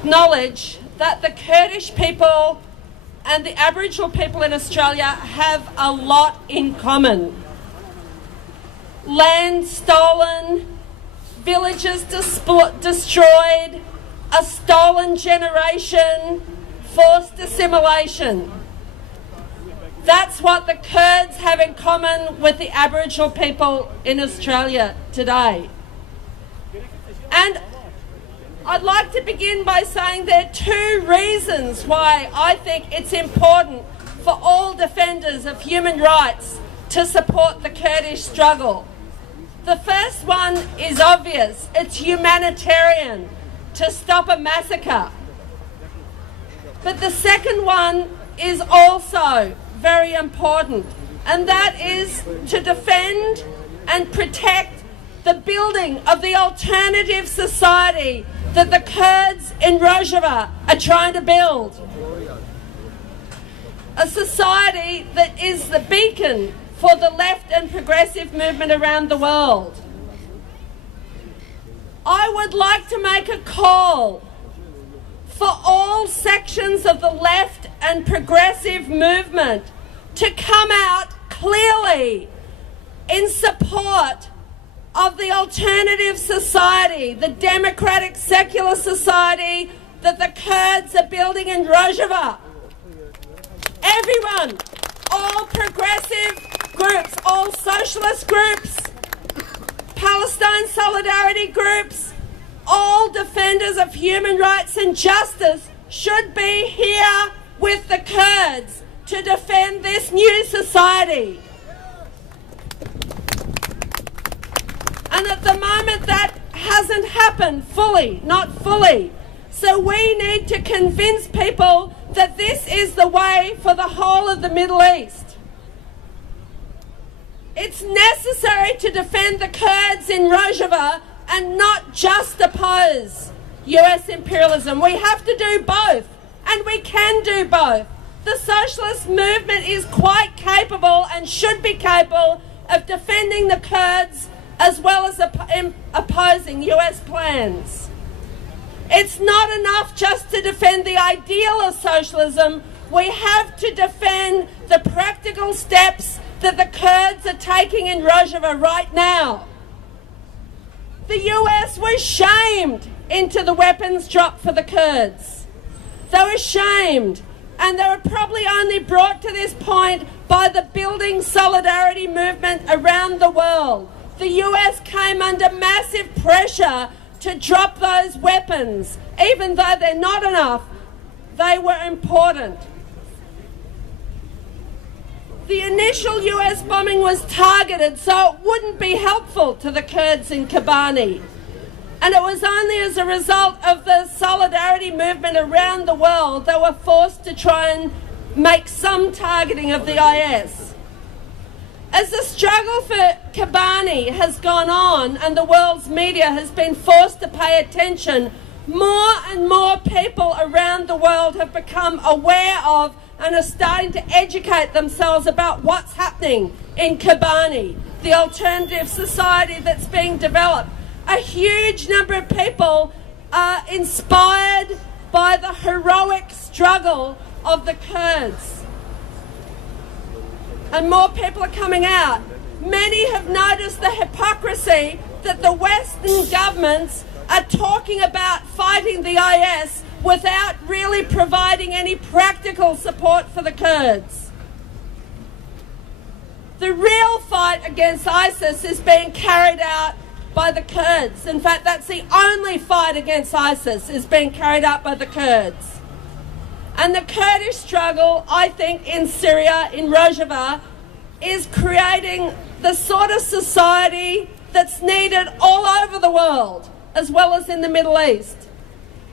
acknowledge that the Kurdish people and the Aboriginal people in Australia have a lot in common. Land stolen, villages destroyed, a stolen generation, forced assimilation. That's what the Kurds have in common with the Aboriginal people in Australia today. And I'd like to begin by saying there are two reasons why I think it's important for all defenders of human rights to support the Kurdish struggle. The first one is obvious. It's humanitarian, to stop a massacre. But the second one is also very important, and that is to defend and protect the building of the alternative society that the Kurds in Rojava are trying to build. A society that is the beacon for the left and progressive movement around the world. I would like to make a call for all sections of the left and progressive movement to come out clearly in support of the alternative society, the democratic secular society that the Kurds are building in Rojava. Everyone, all progressive groups, all socialist groups, Palestine solidarity groups, all defenders of human rights and justice should be here with the Kurds to defend this new society. And at the moment that hasn't happened fully, not fully. So we need to convince people that this is the way for the whole of the Middle East. It's necessary to defend the Kurds in Rojava and not just oppose US imperialism. We have to do both, and we can do both. The socialist movement is quite capable and should be capable of defending the Kurds as well as opposing US plans. It's not enough just to defend the ideal of socialism. We have to defend the practical steps that the Kurds are taking in Rojava right now. The US was shamed into the weapons drop for the Kurds. They were shamed, and they were probably only brought to this point by the building solidarity movement around the world. The US came under massive pressure to drop those weapons. Even though they're not enough, they were important. The initial US bombing was targeted so it wouldn't be helpful to the Kurds in Kobanî. And it was only as a result of the solidarity movement around the world they were forced to try and make some targeting of the IS. As the struggle for Kobanî has gone on and the world's media has been forced to pay attention, more and more people around the world have become aware of and are starting to educate themselves about what's happening in Kobanî, the alternative society that's being developed. A huge number of people are inspired by the heroic struggle of the Kurds. And more people are coming out. Many have noticed the hypocrisy that the Western governments are talking about fighting the IS without really providing any practical support for the Kurds. The real fight against ISIS is being carried out by the Kurds. In fact, that's the only fight against ISIS is being carried out by the Kurds. And the Kurdish struggle, I think, in Syria, in Rojava, is creating the sort of society that's needed all over the world, as well as in the Middle East.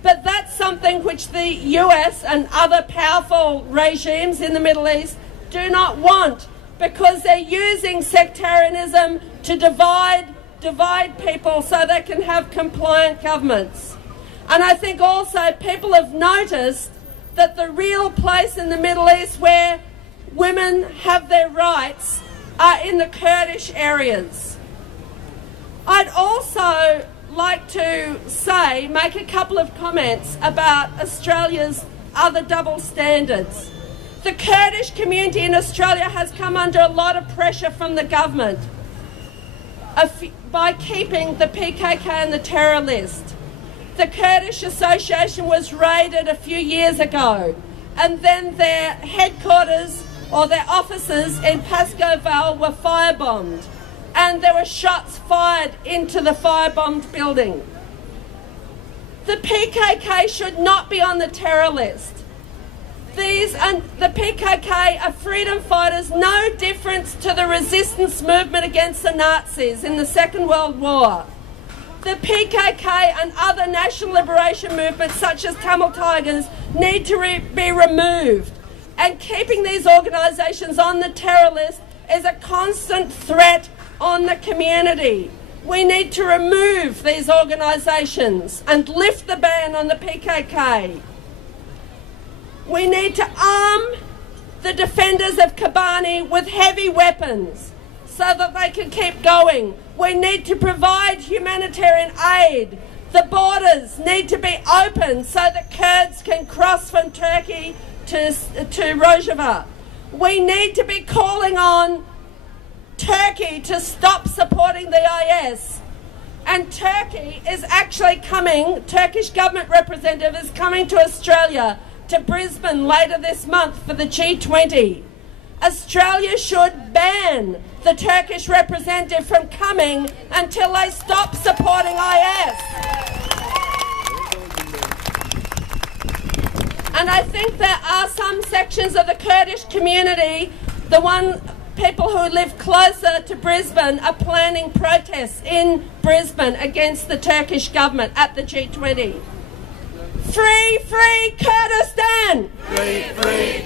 But that's something which the US and other powerful regimes in the Middle East do not want, because they're using sectarianism to divide people so they can have compliant governments. And I think also people have noticed that the real place in the Middle East where women have their rights are in the Kurdish areas. I'd also like to make a couple of comments about Australia's other double standards. The Kurdish community in Australia has come under a lot of pressure from the government by keeping the PKK on the terror list. The Kurdish Association was raided a few years ago, and then their headquarters or their offices in Pascoe Vale were firebombed, and there were shots fired into the firebombed building. The PKK should not be on the terror list. The PKK are freedom fighters, no difference to the resistance movement against the Nazis in the Second World War. The PKK and other national liberation movements such as Tamil Tigers need to be removed, and keeping these organisations on the terror list is a constant threat on the community. We need to remove these organisations and lift the ban on the PKK. We need to arm the defenders of Kobanî with heavy weapons so that they can keep going. We need to provide humanitarian aid. The borders need to be open so that Kurds can cross from Turkey to Rojava. We need to be calling on Turkey to stop supporting the IS. And Turkey is actually coming, Turkish government representative is coming to Australia, to Brisbane later this month for the G20. Australia should ban the Turkish representative from coming until they stop supporting IS. And I think there are some sections of the Kurdish community, people who live closer to Brisbane are planning protests in Brisbane against the Turkish government at the G20. Free, free Kurdistan! Free, free